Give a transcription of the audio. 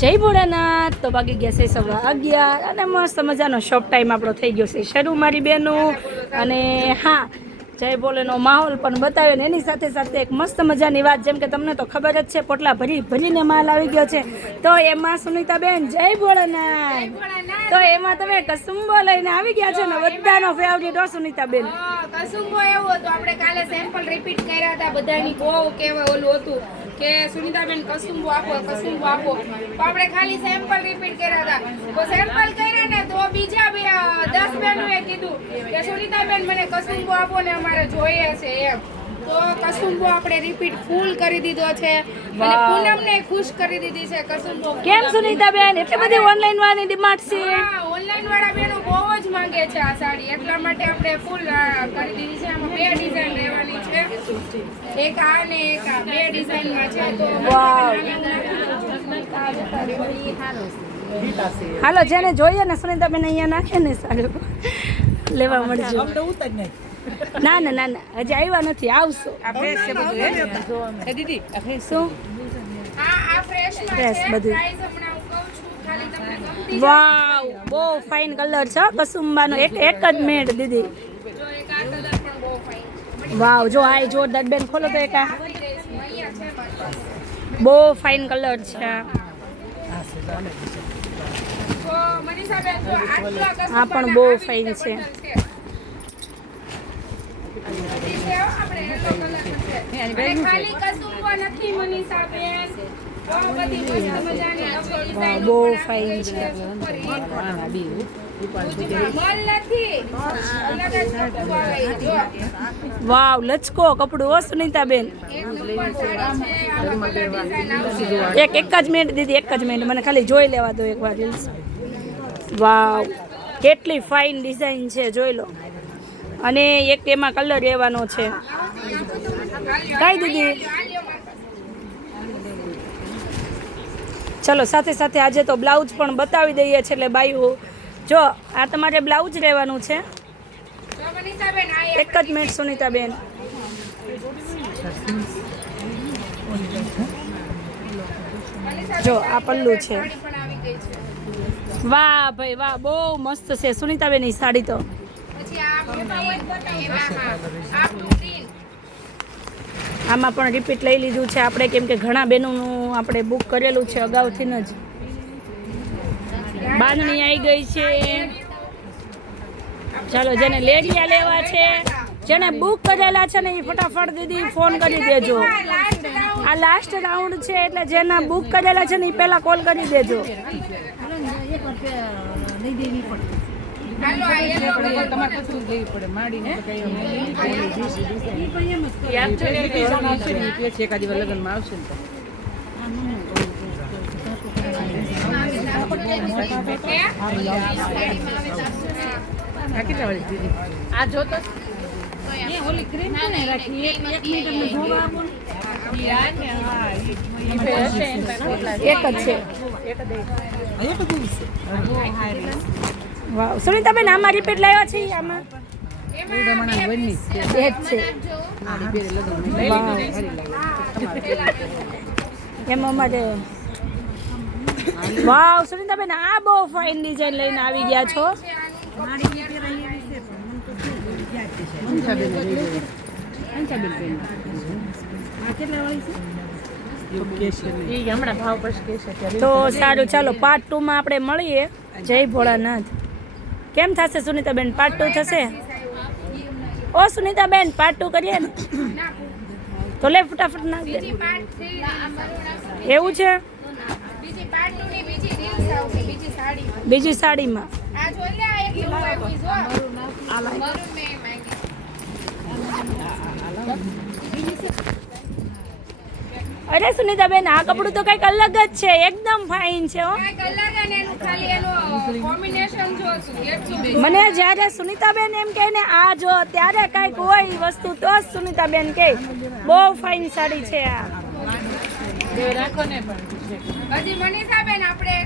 જય ભોળાનાથ. તો વાગી ગયા છે 11:15 અને મસ્ત મજાનો શોપ ટાઈમ આપણો થઈ ગયો છે શરૂ મારી બહેનું. અને હા, જય ભોલેનો માહોલ પણ બતાવ્યો ને એની સાથે સાથે એક મસ્ત મજાની વાત, જેમ કે તમને તો ખબર જ છે પોટલા ભરીને માલ આવી ગયો છે. તો એમાં સુનિતાબેન જય ભોળાનાથ, તો એમાં તમે કસુંબો લઈને આવી ગયા છો ને બધાનો ફેવરિટ હો સુનિતાબેન. કસુંબો એવો હતો, આપણે કાલે સેમ્પલ રિપીટ કર્યા હતા બધાની, બહુ કેવા ઓલું હતું કે સુનિતાબેન કસુંબો આપો કસુંબો આપો, તો આપણે ખાલી સેમ્પલ રિપીટ કર્યા હતા. તો સેમ્પલ કર્યા ને તો બીજા 10 બહેનોએ કીધું કે સુનિતાબેન મને કસુંબો આપો ને અમારે જોઈએ છે એમ. તો કસુંબો આપણે રિપીટ ફૂલ કરી દીધો છે અને પૂનમને ખુશ કરી દીધી છે કસુંબો. કેમ સુનિતાબેન એટલી બધી ઓનલાઈન વાળાની ડિમાન્ડ છે? હા, ઓનલાઈન વાળા બહેનો બહુ જ માંગે છે આ સાડી, એટલા માટે આપણે ફૂલ કરી દીધી છે. આમાં 2 ડિઝાઇન રહેવાની છે, એક આ ને એક આ, 2 ડિઝાઇનમાં છે. તો હાલો, જેને જોઈએ ને સુનિતાબેન અહીંયા નાખે ને સારું લેવા મળજો. ના ના ના ના, હજી આવ્યા નથી, આવશો. દીદી શું આ ફ્રેશમાં ફ્રેશ છે, બધું. પ્રાઇસ હમણાં હું કહું છું, ખાલી તમને ગમતી વાવ, બહુ ફાઇન કલર છે કસુંબાનો. એક જ મિનિટ દીદી. જો એક આ કલર પણ બહુ ફાઇન વાવ, જો આ જોરદાર બેન ખોલો તો એક આ અહીંયા છે બસ. બહુ ફાઇન કલર છે. તો મનીષાબેન જો આટલા કસુંબાના આ પણ બહુ આવી ફાઇન રીતે છે. બટન બધી છે હો, આપણે yellow colour છે. અને ખાલી કસુંબો નથી મનીષાબેન, બહુ બધી મસ્ત મજાની નવી ડિઝાઇન બહુ ફાઇન છે. મોલ નથી, અલગ જ કપડું આવે જો. વાવ, લચકો કપડું હો સુનિતાબેન. એક ઉપર સાડી છે, આમાં કલર ડિઝાઇન આવશે. એક જ મિનિટ દીદી, એક જ મિનિટ, મને ખાલી જોઈ લેવા દો એકવાર રીલ્સ. વાવ, કેટલી ફાઇન ડિઝાઇન છે, જોઈ લો. અને એક એમાં કલર રહેવાનો છે. કાંઈ દીદી, ચલો સાથે સાથે આજે તો બ્લાઉઝ પણ બતાવી દઈએ છીએ. એટલે બાયું, જો આ તમારે બ્લાઉઝ રહેવાનું છે. તો મનીષાબેન આ એક જ મિનિટ સુનિતાબેન. જો આ પલ્લુ છે. સાડી પણ આવી ગઈ છે. વાહ ભાઈ વાહ, બહુ મસ્ત છે સુનિતાબેન ની સાડી તો. પછી આ પ્રિન્ટ આમાં પણ રિપીટ લઈ લીધું છે આપણે, કેમ કે ઘણા બહેનોનું આપણે બુક કરેલું છે અગાઉથી જ. બાંધણી આવી ગઈ છે. ચાલો, જેને લેરિયા લેવા છે, જેને બુક કરેલા છે ને એ ફટાફટ દીદી ફોન કરી દેજો. આ લાસ્ટ રાઉન્ડ છે, એટલે જેના બુક કરેલા છે ને એ પહેલા કોલ કરી દેજો. હાલો આ yellow colour આ જો તો ઓલી ક્રીમ છે ને રાખી, એક મિનિટ જોવા આપો ને. એક જ છે. વાવ, સુનિતાબેન આમાં રિપીટ લાવ્યા છે, આમાં એ જ છે. એમાં અમારે વાવ સુનિતાબેન, આ બહુ ફાઇન ડિઝાઇન લઈને આવી ગયા છો. તો સારું, ચાલો પાર્ટ 2 માં આપણે મળીએ. જય ભોળાનાથ. કેમ થશે સુનિતાબેન, પાર્ટ 2 થશે? ઓ સુનિતાબેન, પાર્ટ 2 કરીએ ને? તો લે ફટાફટ નાખ દે. બીજી part 3 એવું છે? બીજી part 2 ની બીજી રીલ્સ આવશે બીજી સાડીમાં. બીજી સાડીમાં આ જોઈ લે, આ એક નવું આવ્યું જો. મરૂન મેં માંગી. અરે સુનિતાબેન, આ કપડું તો કંઈક અલગ જ છે, એકદમ ફાઇન છે હો. કાંઈક અલગ અને એનું ખાલી એનું કોમ્બિનેશન જોશું એટલું. મને જ્યારે સુનિતાબેન એમ કહે ને આ જો, ત્યારે કાંઈક હોય વસ્તુ તો જ સુનિતાબેન કહે બહુ ફાઇન સાડી છે આ. હજી મનીષાબેન આપણે